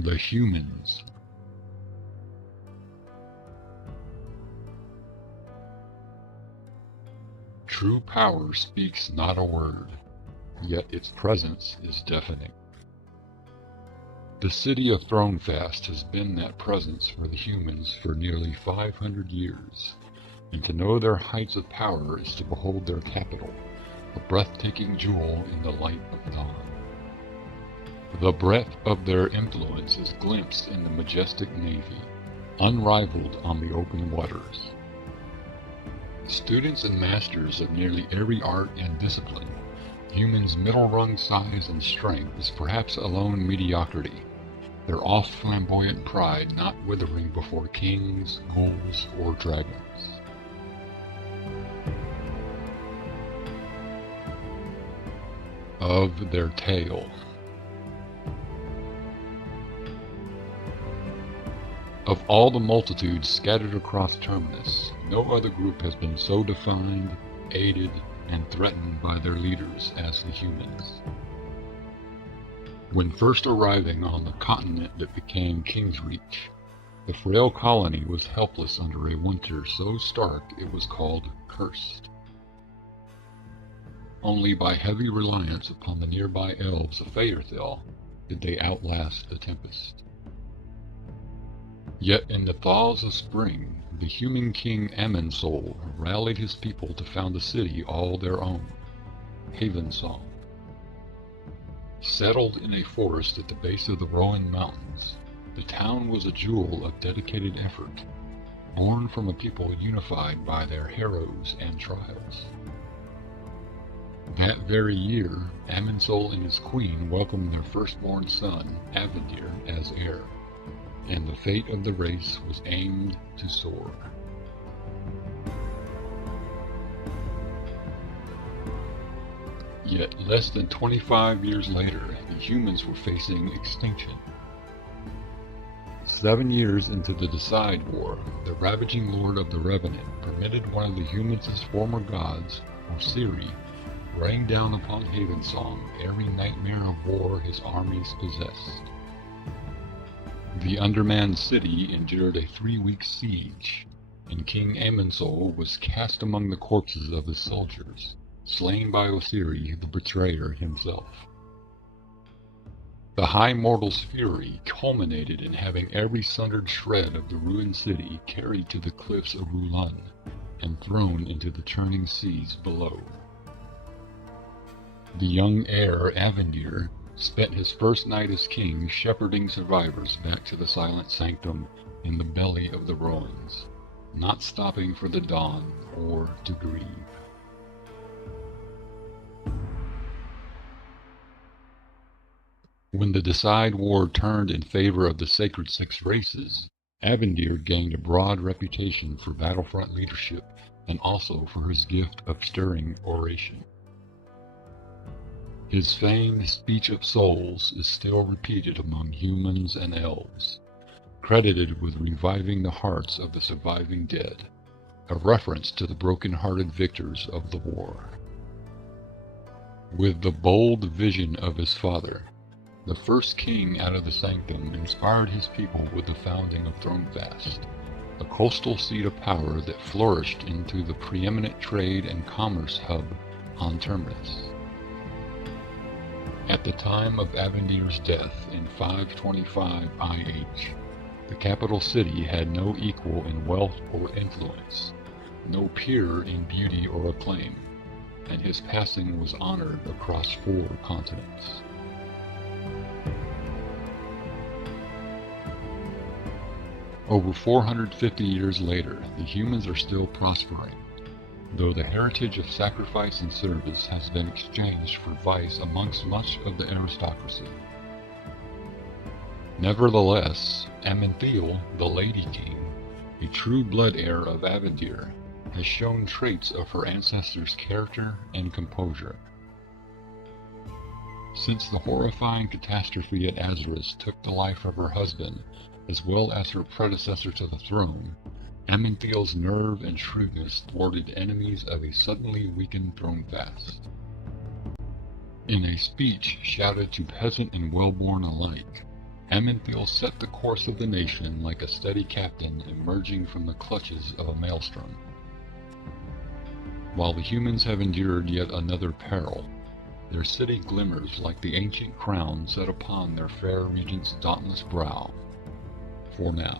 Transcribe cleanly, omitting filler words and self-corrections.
among the humans. True power speaks not a word, yet its presence is deafening. The city of Thronefast has been that presence for the humans for nearly 500 years, and to know their heights of power is to behold their capital, a breathtaking jewel in the light of dawn. The breadth of their influence is glimpsed in the majestic navy, unrivaled on the open waters. Students and masters of nearly every art and discipline, humans' middle-rung size and strength is perhaps alone mediocrity, their oft-flamboyant pride not withering before kings, ghouls, or dragons. Of their tale. Of all the multitudes scattered across Terminus, no other group has been so defined, aided, and threatened by their leaders as the humans. When first arriving on the continent that became Kingsreach, the frail colony was helpless under a winter so stark it was called cursed. Only by heavy reliance upon the nearby elves of Faerthel did they outlast the tempest. Yet in the thaws of spring, the human king Amensol rallied his people to found a city all their own, Havensong. Settled in a forest at the base of the Rowan Mountains, the town was a jewel of dedicated effort, born from a people unified by their harrows and trials. That very year, Amensol and his queen welcomed their firstborn son, Avendir, as heir, and the fate of the race was aimed to soar. Yet less than 25 years later, the humans were facing extinction. 7 years into the Decide War, the ravaging Lord of the Revenant permitted one of the humans' former gods, Osiri, rain down upon Havensong every nightmare of war his armies possessed. The undermanned city endured a 3-week siege, and King Amensol was cast among the corpses of his soldiers, slain by Osiri, the betrayer himself. The High Mortal's fury culminated in having every sundered shred of the ruined city carried to the cliffs of Rulun and thrown into the churning seas below. The young heir, Avendir, spent his first night as king shepherding survivors back to the silent sanctum in the belly of the Rowans, not stopping for the dawn or to grieve. When the Decide War turned in favor of the Sacred Six Races, Avendir gained a broad reputation for battlefront leadership and also for his gift of stirring oration. His famed Speech of Souls is still repeated among humans and elves, credited with reviving the hearts of the surviving dead, a reference to the broken-hearted victors of the war. With the bold vision of his father, the first king out of the sanctum inspired his people with the founding of Thronefast, a coastal seat of power that flourished into the preeminent trade and commerce hub on Terminus. At the time of Avendir's death in 525 IH, the capital city had no equal in wealth or influence, no peer in beauty or acclaim, and his passing was honored across 4 continents. Over 450 years later, the humans are still prospering, though the heritage of sacrifice and service has been exchanged for vice amongst much of the aristocracy. Nevertheless, Amentheil, the Lady King, a true blood heir of Avendir, has shown traits of her ancestors' character and composure. Since the horrifying catastrophe at Azarus took the life of her husband, as well as her predecessor to the throne, Amentheil's nerve and shrewdness thwarted enemies of a suddenly weakened Thronefast. In a speech shouted to peasant and well-born alike, Amentheil set the course of the nation like a steady captain emerging from the clutches of a maelstrom. While the humans have endured yet another peril, their city glimmers like the ancient crown set upon their fair regent's dauntless brow. For now.